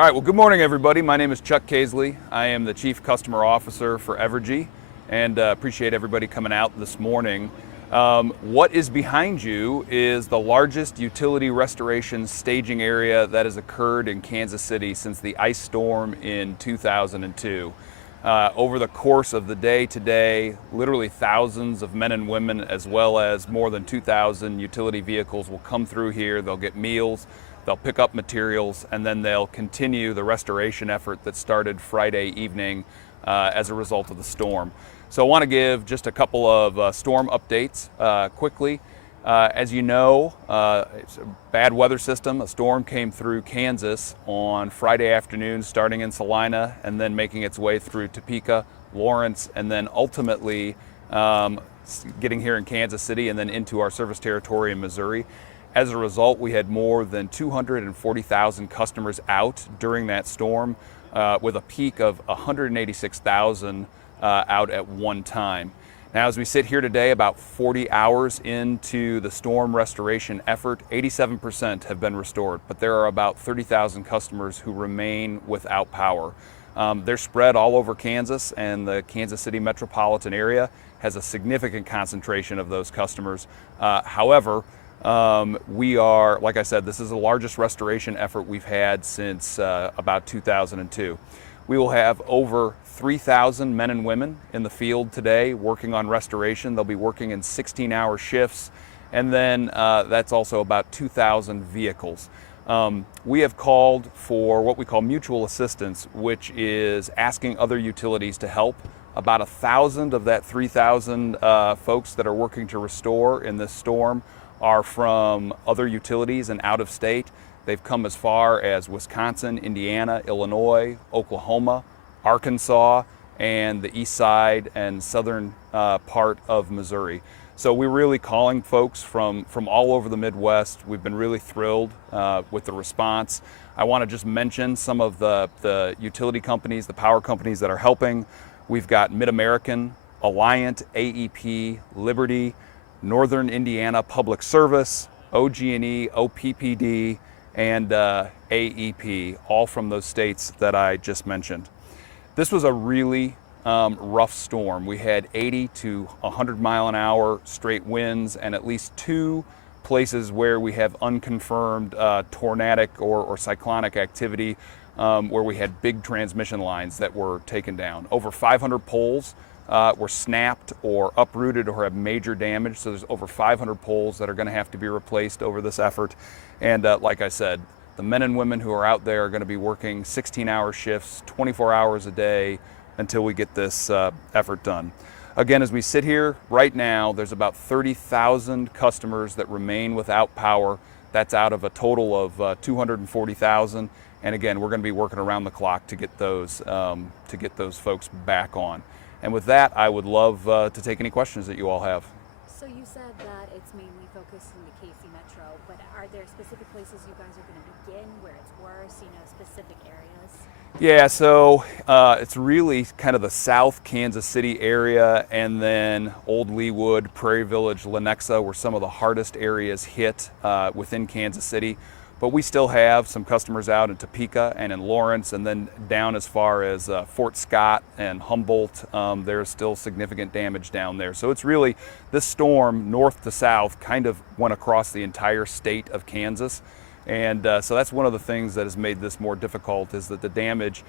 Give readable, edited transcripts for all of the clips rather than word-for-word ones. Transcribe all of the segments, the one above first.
All right, well, good morning, everybody. My name is Chuck Casely. I am the Chief Customer Officer for Evergy, and appreciate everybody coming out this morning. What is behind you is the largest utility restoration staging area that has occurred in Kansas City since the ice storm in 2002. Over the course of the day today, literally thousands of men and women, as well as more than 2,000 utility vehicles will come through here. They'll get meals, they'll pick up materials, and then they'll continue the restoration effort that started Friday evening as a result of the storm. So I want to give just a couple of storm updates quickly. As you know, it's a bad weather system. A storm came through Kansas on Friday afternoon, starting in Salina and then making its way through Topeka, Lawrence, and then ultimately getting here in Kansas City and then into our service territory in Missouri. As a result, we had more than 240,000 customers out during that storm, with a peak of 186,000 out at one time. Now, as we sit here today, about 40 hours into the storm restoration effort, 87% have been restored, but there are about 30,000 customers who remain without power. They're spread all over Kansas, and the Kansas City metropolitan area has a significant concentration of those customers. However, we are, like I said, this is the largest restoration effort we've had since about 2002. We will have over 3,000 men and women in the field today working on restoration. They'll be working in 16-hour shifts, and then that's also about 2,000 vehicles. We have called for what we call mutual assistance, which is asking other utilities to help. About 1,000 of that 3,000 folks that are working to restore in this storm are from other utilities and out of state. They've come as far as Wisconsin, Indiana, Illinois, Oklahoma, Arkansas, and the east side and southern part of Missouri. So we're really calling folks from all over the Midwest. We've been really thrilled with the response. I want to just mention some of the utility companies, the power companies that are helping. We've got Mid-American, Alliant, AEP, Liberty, Northern Indiana Public Service, OG&E, OPPD, and AEP, all from those states that I just mentioned. This was a really rough storm. We had 80 to 100 mile an hour straight winds, and at least two places where we have unconfirmed tornadic or cyclonic activity, where we had big transmission lines that were taken down. Over 500 poles were snapped or uprooted or have major damage. So there's over 500 poles that are going to have to be replaced over this effort. And like I said, the men and women who are out there are going to be working 16-hour shifts, 24 hours a day until we get this effort done. Again, as we sit here right now, there's about 30,000 customers that remain without power. That's out of a total of 240,000. And again, we're going to be working around the clock to get those folks back on. And with that, I would love to take any questions that you all have. So you said that it's mainly focused in the KC Metro, but are there specific places you guys are going to begin where it's worse, specific areas? Yeah, so it's really kind of the South Kansas City area, and then Old Leawood, Prairie Village, Lenexa were some of the hardest areas hit within Kansas City. But we still have some customers out in Topeka and in Lawrence, and then down as far as Fort Scott and Humboldt. There's still significant damage down there. So it's really, this storm, north to south, kind of went across the entire state of Kansas. And so that's one of the things that has made this more difficult, is that the damage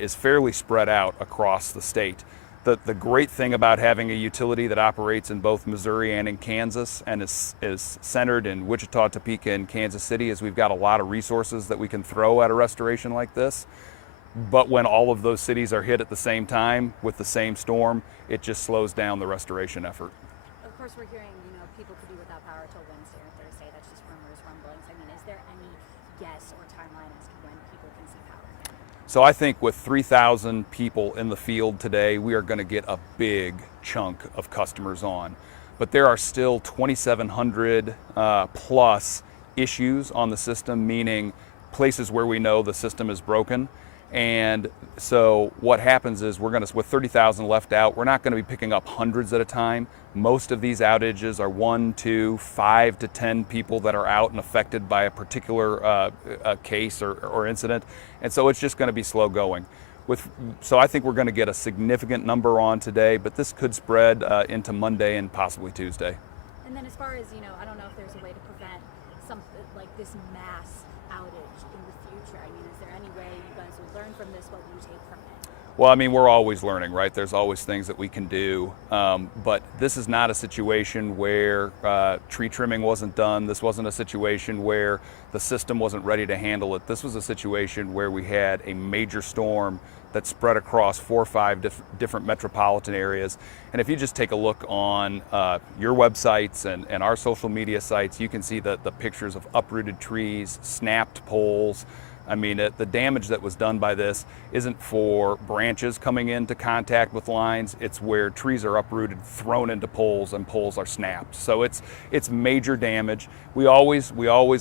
is fairly spread out across the state. The great thing about having a utility that operates in both Missouri and in Kansas and is centered in Wichita, Topeka, and Kansas City is we've got a lot of resources that we can throw at a restoration like this. But when all of those cities are hit at the same time with the same storm, it just slows down the restoration effort. Of course, we're hearing, people could be without power till Wednesday or Thursday. That's just rumors, rumblings. Is there any guess or timeline as to when people can see power again? So I think with 3,000 people in the field today, we are going to get a big chunk of customers on. But there are still 2,700 plus issues on the system, meaning places where we know the system is broken. And so what happens is with 30,000 left out, we're not going to be picking up hundreds at a time. Most of these outages are 1, 2, 5 to 10 people that are out and affected by a particular case or incident. And so it's just going to be slow going. So I think we're going to get a significant number on today, but this could spread into Monday and possibly Tuesday. And then as far as, I don't know if there's a way to prevent something like this mass outage in the future. I mean, is there any way you guys would learn from this? What would you take from it? Well, I mean, we're always learning, right? There's always things that we can do. But this is not a situation where tree trimming wasn't done. This wasn't a situation where the system wasn't ready to handle it. This was a situation where we had a major storm that spread across 4 or 5 different metropolitan areas. And if you just take a look on your websites and our social media sites, you can see the pictures of uprooted trees, snapped poles. I mean, the damage that was done by this isn't for branches coming into contact with lines. It's where trees are uprooted, thrown into poles, and poles are snapped. So it's major damage. We always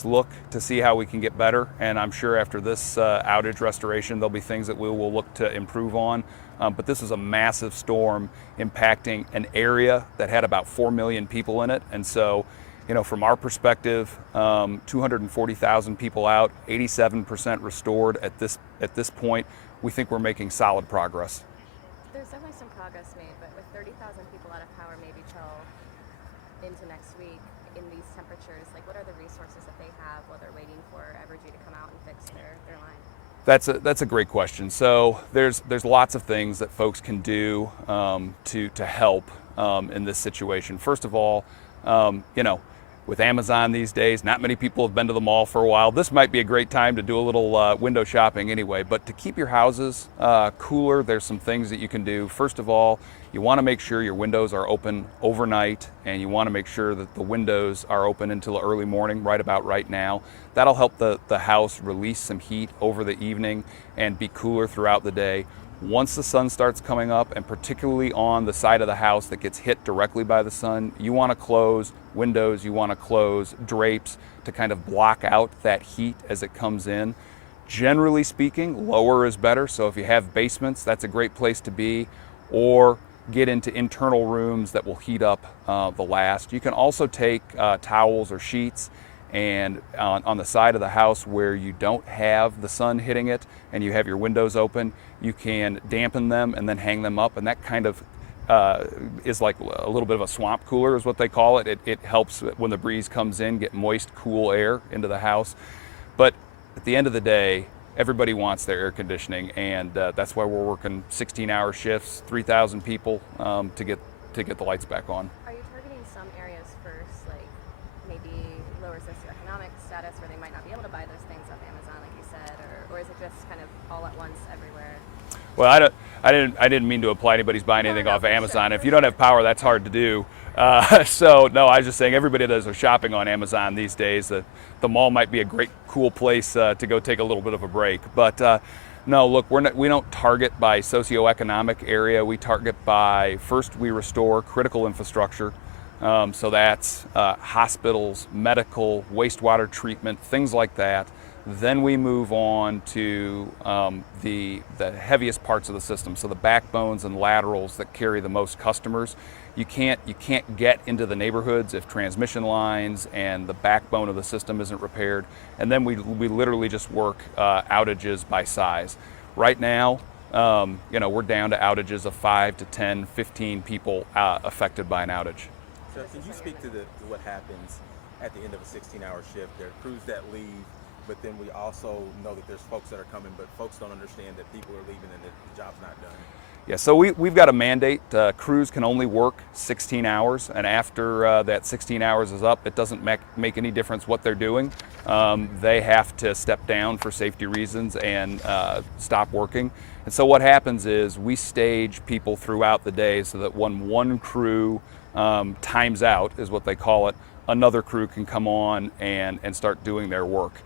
look to see how we can get better, and I'm sure after this outage restoration, there'll be things that we will look to improve on. But this is a massive storm impacting an area that had about 4 million people in it, and so, from our perspective, 240,000 people out, 87% restored at this point. We think we're making solid progress. There's definitely some progress made, but with 30,000 people out of power maybe till into next week in these temperatures, what are the resources that they have while they're waiting for Evergy to come out and fix their line? That's a great question. So there's lots of things that folks can do to help in this situation. First of all, with Amazon these days, not many people have been to the mall for a while. This might be a great time to do a little window shopping anyway, but to keep your houses cooler, there's some things that you can do. First of all, you want to make sure your windows are open overnight, and you want to make sure that the windows are open until early morning, right about right now. That'll help the house release some heat over the evening and be cooler throughout the day. Once the sun starts coming up, and particularly on the side of the house that gets hit directly by the sun, you want to close windows, you want to close drapes to kind of block out that heat as it comes in. Generally speaking, lower is better, so if you have basements, that's a great place to be, or get into internal rooms that will heat up the last. You can also take towels or sheets, and on the side of the house where you don't have the sun hitting it and you have your windows open, you can dampen them and then hang them up, and that kind of is like a little bit of a swamp cooler is what they call it. It helps when the breeze comes in get moist, cool air into the house. But at the end of the day, everybody wants their air conditioning, and that's why we're working 16-hour shifts, 3,000 people to get the lights back on. Are you targeting some areas first, like maybe lower socioeconomic status where they might not be able to buy those things off Amazon, like you said, or is it just kind of all at once everywhere? Well, I didn't mean to imply anybody's buying anything off of Amazon. Sure. If you don't have power, that's hard to do. So no, I was just saying everybody does their shopping on Amazon these days. The mall might be a great, cool place to go take a little bit of a break. But no, look, we don't target by socioeconomic area. We target by, first we restore critical infrastructure. So that's hospitals, medical, wastewater treatment, things like that. Then we move on to the heaviest parts of the system, so the backbones and laterals that carry the most customers. You can't get into the neighborhoods if transmission lines and the backbone of the system isn't repaired. And then we literally just work outages by size. Right now, we're down to outages of 5 to 10, 15 people affected by an outage. So can you speak to what happens at the end of a 16-hour shift? There are crews that leave, but then we also know that there's folks that are coming, but folks don't understand that people are leaving and that the job's not done. Yeah, so we've got a mandate. Crews can only work 16 hours, and after that 16 hours is up, it doesn't make any difference what they're doing. They have to step down for safety reasons and stop working. And so what happens is we stage people throughout the day so that when one crew times out, is what they call it, another crew can come on and start doing their work.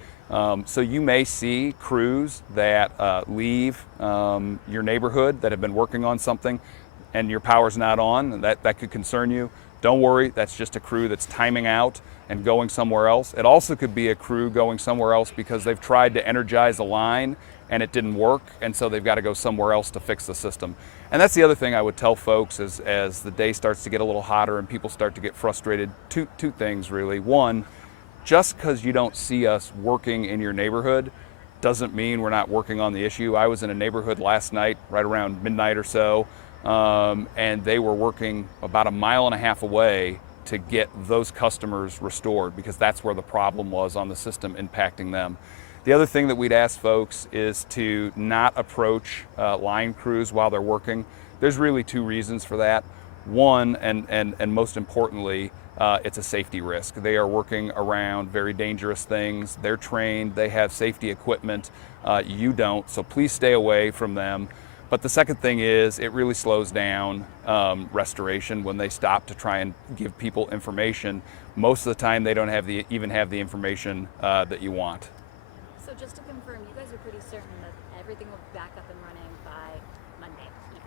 So you may see crews that leave your neighborhood that have been working on something and your power's not on, and that could concern you. Don't worry, that's just a crew that's timing out and going somewhere else. It also could be a crew going somewhere else because they've tried to energize a line and it didn't work, and so they've got to go somewhere else to fix the system. And that's the other thing I would tell folks as the day starts to get a little hotter and people start to get frustrated. Two things really. One, just because you don't see us working in your neighborhood doesn't mean we're not working on the issue. I was in a neighborhood last night, right around midnight or so, and they were working about 1.5 miles away to get those customers restored, because that's where the problem was on the system impacting them. The other thing that we'd ask folks is to not approach line crews while they're working. There's really 2 reasons for that. One, and most importantly, it's a safety risk. They are working around very dangerous things. They're trained, they have safety equipment. You don't, so please stay away from them. But the second thing is, it really slows down restoration when they stop to try and give people information. Most of the time, they don't have even have the information that you want. So just to confirm, you guys are pretty certain that everything will be back up and running by Monday even?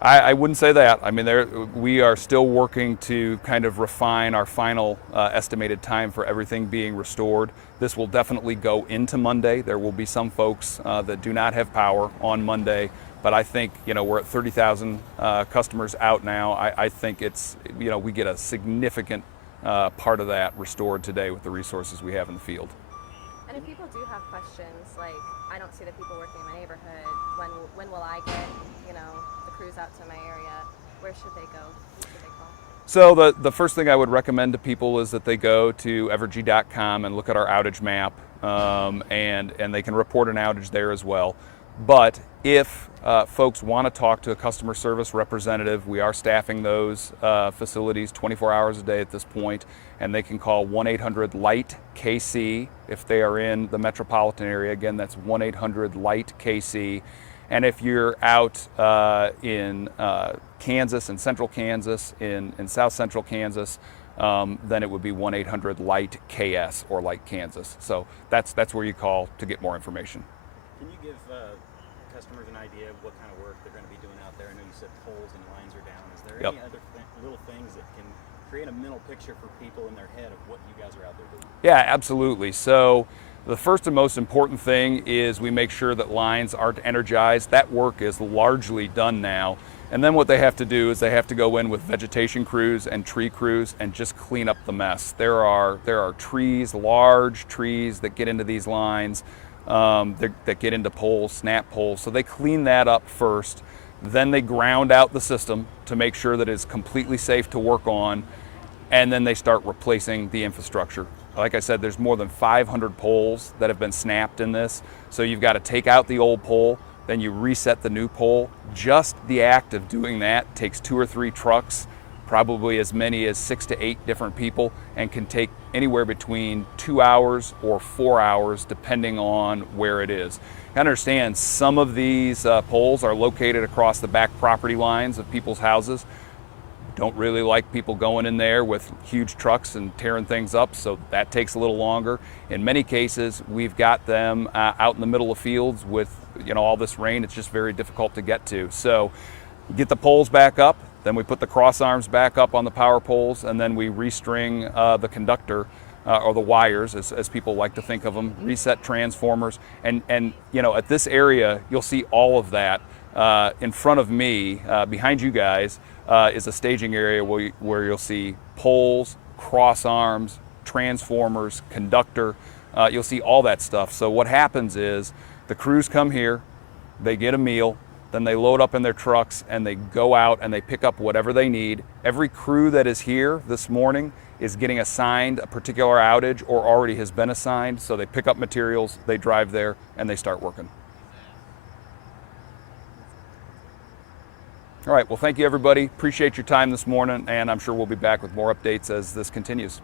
I wouldn't say that. I mean, we are still working to kind of refine our final estimated time for everything being restored. This will definitely go into Monday. There will be some folks that do not have power on Monday, but I think, we're at 30,000 customers out now. I think it's, we get a significant part of that restored today with the resources we have in the field. And if people do have questions, like, I don't see the people working in my neighborhood, when will I get, the crews out to my area, where should they go? Who should they call? So the first thing I would recommend to people is that they go to Evergy.com and look at our outage map, and they can report an outage there as well. But if folks want to talk to a customer service representative, we are staffing those facilities 24 hours a day at this point, and they can call 1-800-LIGHT-KC if they are in the metropolitan area. Again, that's 1-800-LIGHT-KC. And if you're out in Kansas, in central Kansas, in south central Kansas, then it would be 1-800-LIGHT-KS or Light Kansas. So that's where you call to get more information. Can you give customers an idea of what kind of work they're going to be doing out there? I know you said poles and lines are down. Is there any other little things that can create a mental picture for people in their head of what you guys are out there doing? Yeah, absolutely. So the first and most important thing is we make sure that lines aren't energized. That work is largely done now. And then what they have to do is they have to go in with vegetation crews and tree crews and just clean up the mess. There are trees, large trees that get into these lines, that get into poles, snap poles. So they clean that up first. Then they ground out the system to make sure that it's completely safe to work on. And then they start replacing the infrastructure. Like I said, there's more than 500 poles that have been snapped in this. So you've got to take out the old pole, then you reset the new pole. Just the act of doing that takes 2 or 3 trucks, probably as many as 6 to 8 different people, and can take anywhere between 2 hours or 4 hours, depending on where it is. Understand, some of these poles are located across the back property lines of people's houses. Don't really like people going in there with huge trucks and tearing things up, so that takes a little longer. In many cases, we've got them out in the middle of fields with all this rain. It's just very difficult to get to. So you get the poles back up, then we put the cross arms back up on the power poles, and then we restring the conductor or the wires, as people like to think of them, reset transformers. And at this area, you'll see all of that. In front of me, behind you guys, is a staging area where you'll see poles, cross arms, transformers, conductor. You'll see all that stuff. So what happens is the crews come here, they get a meal, then they load up in their trucks and they go out and they pick up whatever they need. Every crew that is here this morning is getting assigned a particular outage or already has been assigned. So they pick up materials, they drive there, and they start working. All right, well, thank you, everybody. Appreciate your time this morning, and I'm sure we'll be back with more updates as this continues.